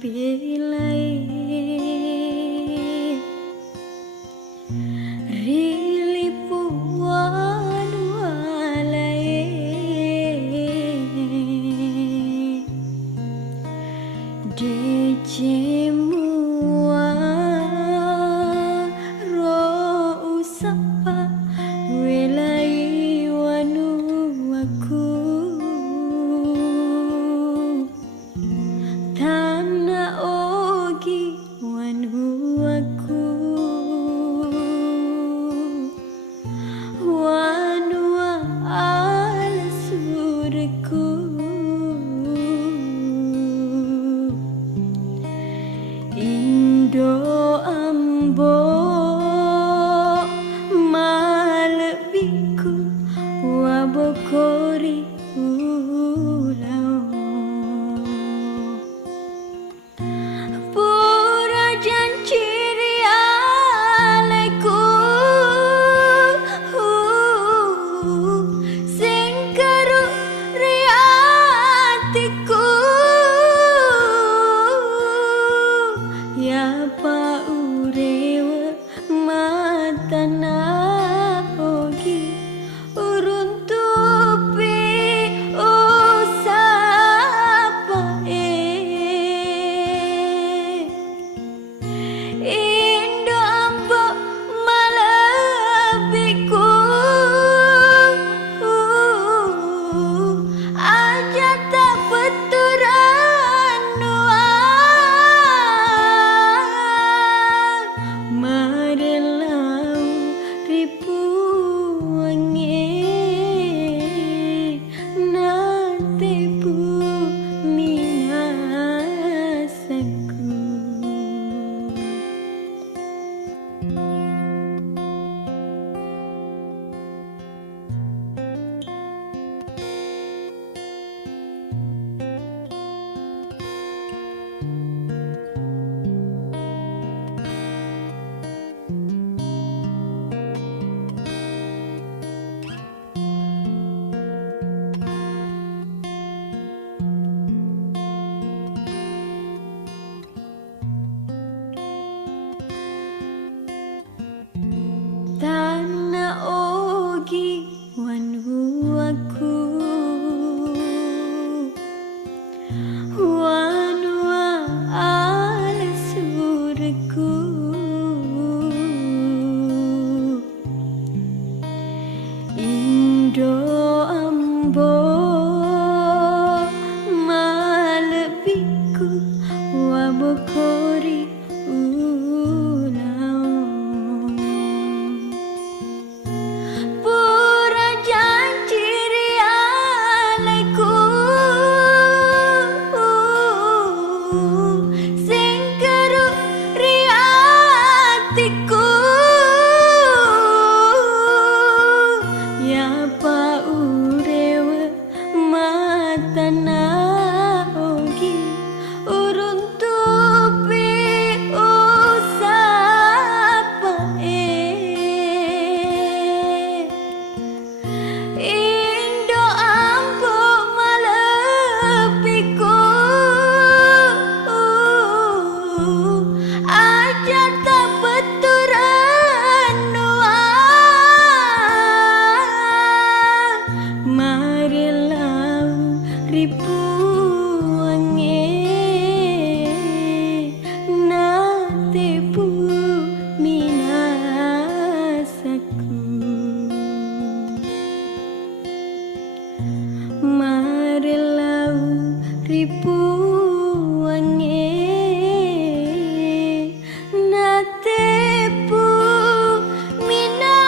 bilai rilipuan walai dejemua ro usapa welai wanu aku Tana ogi wanu aku wanu al surku Indo ambo malbiku wabokori ulau pura janciri alaiku singkaru riatiku ya pa urewa matana ogi uruntupi usapa Indo ambo malabiku aja tak beturan marelau ripuange natepu minasaku Tana ogi wanu aku wanu al surku Indo ambo malbiku wabokori ulau pura janciri alaiku singkaru riatiku ya pa urewa matana ogi uruntupi usapa Indo ambo malabiku aja tak beturan marelau ripuange natepu minasaku marelau ripuange natepu minasaku